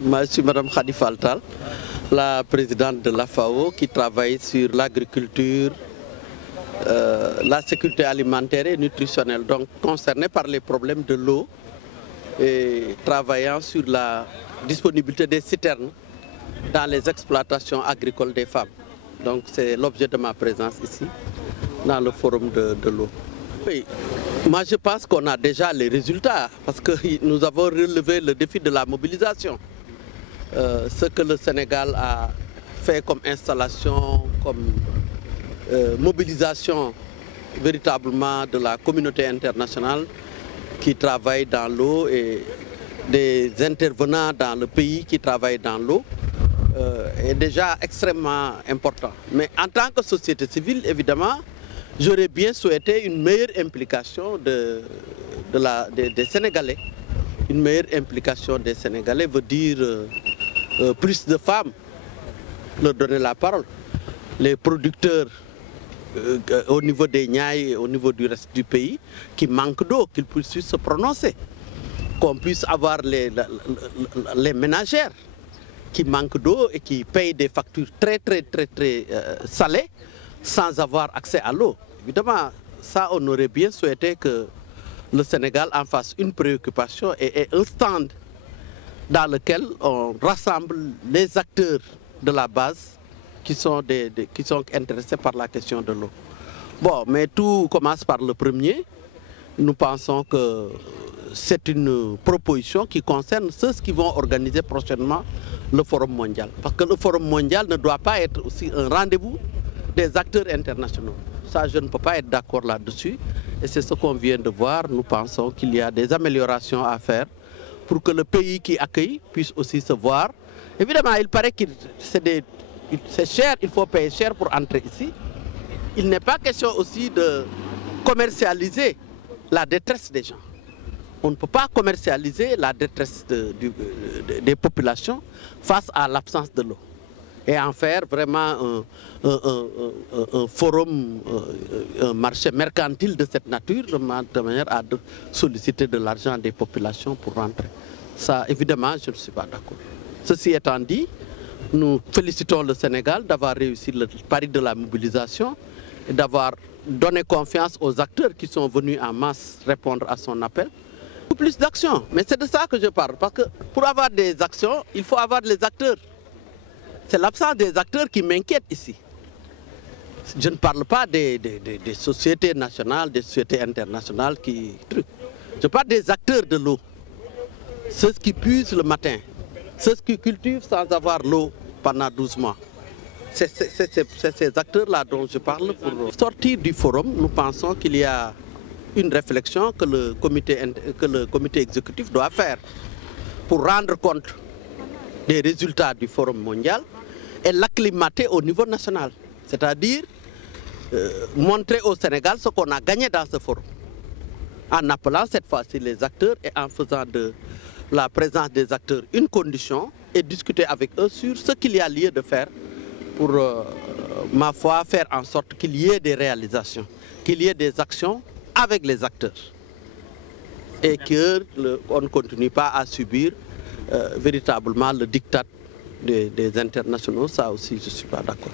Moi, je suis Mme Khadifa Altal, la présidente de la FAO qui travaille sur l'agriculture, la sécurité alimentaire et nutritionnelle, donc concernée par les problèmes de l'eau et travaillant sur la disponibilité des citernes dans les exploitations agricoles des femmes. Donc c'est l'objet de ma présence ici, dans le forum de l'eau. Oui, moi je pense qu'on a déjà les résultats parce que nous avons relevé le défi de la mobilisation. Ce que le Sénégal a fait comme installation, comme mobilisation véritablement de la communauté internationale qui travaille dans l'eau et des intervenants dans le pays qui travaillent dans l'eau est déjà extrêmement important. Mais en tant que société civile, évidemment, j'aurais bien souhaité une meilleure implication des Sénégalais. Une meilleure implication des Sénégalais veut dire plus de femmes, leur donner la parole. Les producteurs au niveau des Niayes et au niveau du reste du pays qui manquent d'eau, qu'ils puissent se prononcer. Qu'on puisse avoir les ménagères qui manquent d'eau et qui payent des factures très salées sans avoir accès à l'eau. Évidemment, ça on aurait bien souhaité que le Sénégal en fasse une préoccupation et un stand dans lequel on rassemble les acteurs de la base qui sont intéressés par la question de l'eau. Bon, mais tout commence par le premier. Nous pensons que c'est une proposition qui concerne ceux qui vont organiser prochainement le Forum mondial. Parce que le Forum mondial ne doit pas être aussi un rendez-vous des acteurs internationaux. Ça, je ne peux pas être d'accord là-dessus. Et c'est ce qu'on vient de voir. Nous pensons qu'il y a des améliorations à faire pour que le pays qui accueille puisse aussi se voir. Évidemment, il paraît que c'est cher, il faut payer cher pour entrer ici. Il n'est pas question aussi de commercialiser la détresse des gens. On ne peut pas commercialiser la détresse des populations face à l'absence de l'eau. Et en faire vraiment un forum, un marché mercantile de cette nature, de manière à solliciter de l'argent des populations pour rentrer. Ça, évidemment, je ne suis pas d'accord. Ceci étant dit, nous félicitons le Sénégal d'avoir réussi le pari de la mobilisation et d'avoir donné confiance aux acteurs qui sont venus en masse répondre à son appel. Plus d'actions, mais c'est de ça que je parle, parce que pour avoir des actions, il faut avoir les acteurs. C'est l'absence des acteurs qui m'inquiète ici. Je ne parle pas des sociétés nationales, des sociétés internationales qui... Je parle des acteurs de l'eau, ceux qui puisent le matin, ceux qui cultivent sans avoir l'eau pendant 12 mois. C'est ces acteurs-là dont je parle. Pour sortir du forum, nous pensons qu'il y a une réflexion que le comité exécutif doit faire pour rendre compte des résultats du forum mondial et l'acclimater au niveau national. C'est-à-dire montrer au Sénégal ce qu'on a gagné dans ce forum, en appelant cette fois-ci les acteurs et en faisant de la présence des acteurs une condition et discuter avec eux sur ce qu'il y a lieu de faire pour, ma foi, faire en sorte qu'il y ait des réalisations, qu'il y ait des actions avec les acteurs et qu'on ne continue pas à subir véritablement le diktat des internationaux. Ça aussi, je ne suis pas d'accord.